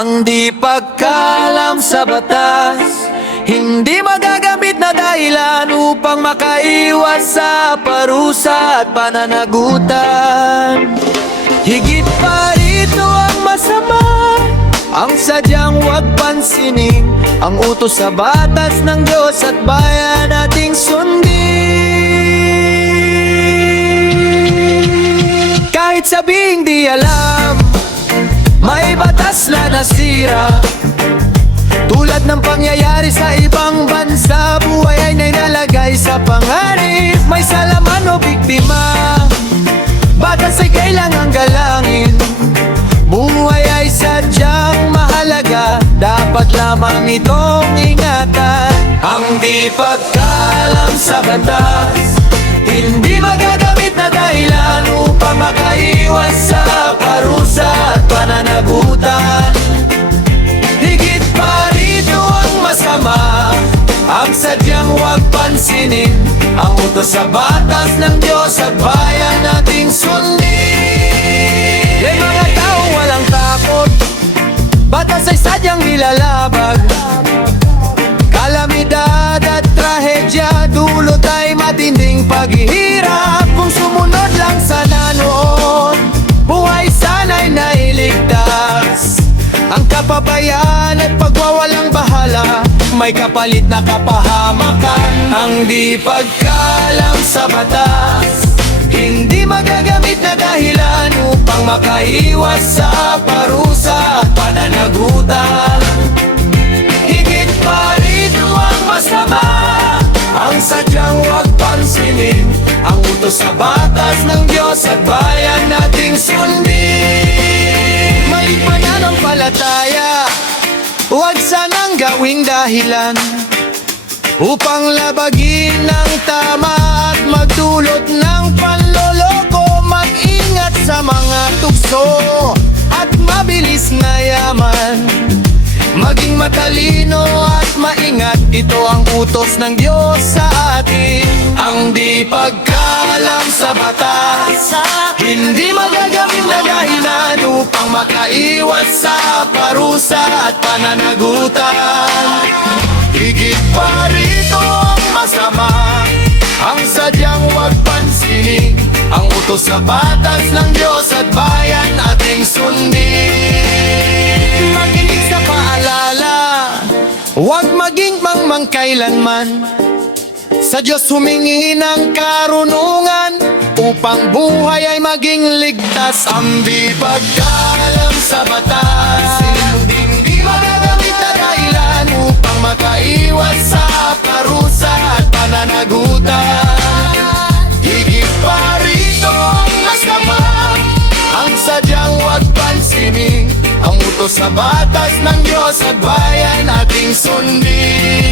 Ang di pagkaalam sa batas, hindi magagamit na dahilan upang makaiwas sa parusa at pananagutan. Higit pa rito ang masama, ang sadyang huwag pansinin, ang utos sa batas ng Diyos at bayan nating sundin. Kahit sabing di alam, may batas na nasira, tulad ng pangyayari sa ibang bansa. Buhay ay nailagay sa panganib, may salaman o biktima, batas ay kailangang galangin. Buhay ay sadyang mahalaga, dapat lamang itong ingatan. Ang di pagkaalam sa batas, hindi magagamit na dahilan upang makaiwas sa parusa at pananagutan. Higit pa rito ang masama, ang sadyang huwag pansinin, ang utos sa batas ng Diyos at bayan nating sundin. May mga taong walang takot, batas ay sadyang nilalabag. Kalamidad at trahedya, dulot ay matinding paghihirap. Kung sumunod lang sana noon, buhay sana'y nailigtas. Ang kapabayaan at pagwawalang bahala, may kapalit na kapahamakan. Ang di pagkaalam sa batas, hindi magagamit na dahilan upang makaiwas sa parusa at pananagutan. Higit pa rito ang masama, ang sadyang huwag pansinin, ang utos sa batas ng Diyos at bayan nating sundin. May pananampalataya, huwag sanang gawing dahilan upang labagin ng tama at magdulot ng panloloko. Mag-ingat sa mga tukso at mabilis na yaman, maging matalino at maingat, ito ang utos ng Diyos sa atin. Ang di pagkaalam sa batas, hindi magagamit na dahilan upang makaiwas sa parusa at pananagutan. Higit pa rito ang masama, ang sadyang huwag pansinin, ang utos sa batas ng Diyos at bayan ating sundin. Makinig sa paalala, huwag maging mangmang kailanman, sa Diyos humingi ng karunungan, upang buhay ay maging ligtas. Ang di pagkaalam sa batas, hindi magagamit na dahilan upang makaiwas sa parusa at pananagutan. Higit pa rito ang masama, ang sadyang huwag pansinin, ang utos sa batas ng Diyos at bayan ating sundin.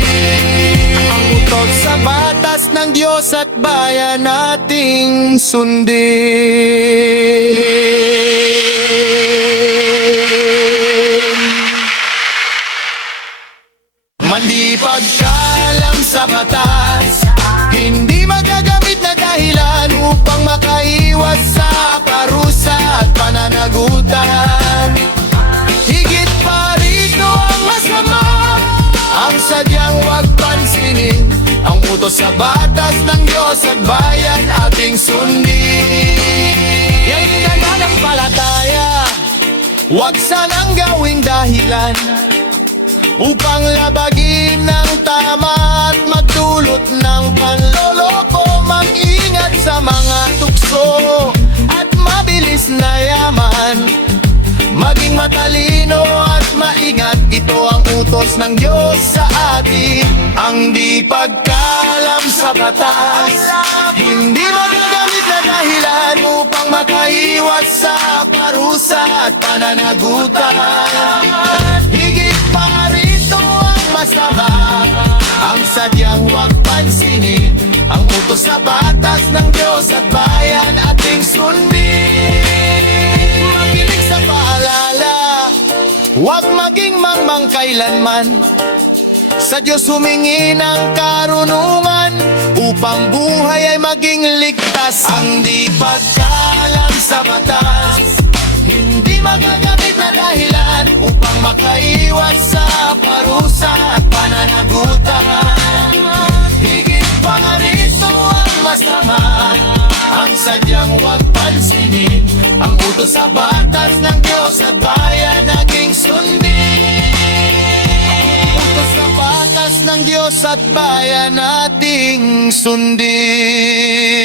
Ang utos sa batas ng Diyos at bayan ating sundin. Mandi pagkaalam sa batas, hindi magagamit na dahilan upang makaiwas sa parusa at pananagutan. Higit pa rito ang masama, ang sadyang huwag pansinin, ang utos sa batas ng Diyos at bayan ating sundin. Yan pananampalataya, huwag sanang gawing dahilan upang labagin ng tama at magdulot ng panloloko. Mag-ingat sa mga tukso at mabilis na yaman, maging matalino at maingat, ito ang utos ng Diyos sa atin. Ang di pagkaalam sa batas, hindi magagamit na dahilan upang makaiwas sa parusa at pananagutan. Higit pa rito ang masama, ang sadyang huwag pansinin, ang utos sa batas ng Diyos at bayan ating sundin. Makinig sa paalala, huwag maging mangmang kailanman, sa Diyos humingi ng karunungan, upang buhay ay maging ligtas. Ang di pagkaalam sa batas, hindi magagamit na dahilan upang sadyang huwag pansinin ang utos sa batas ng Diyos at bayan naging sundin. Utos sa batas ng Diyos at bayan nating sundin.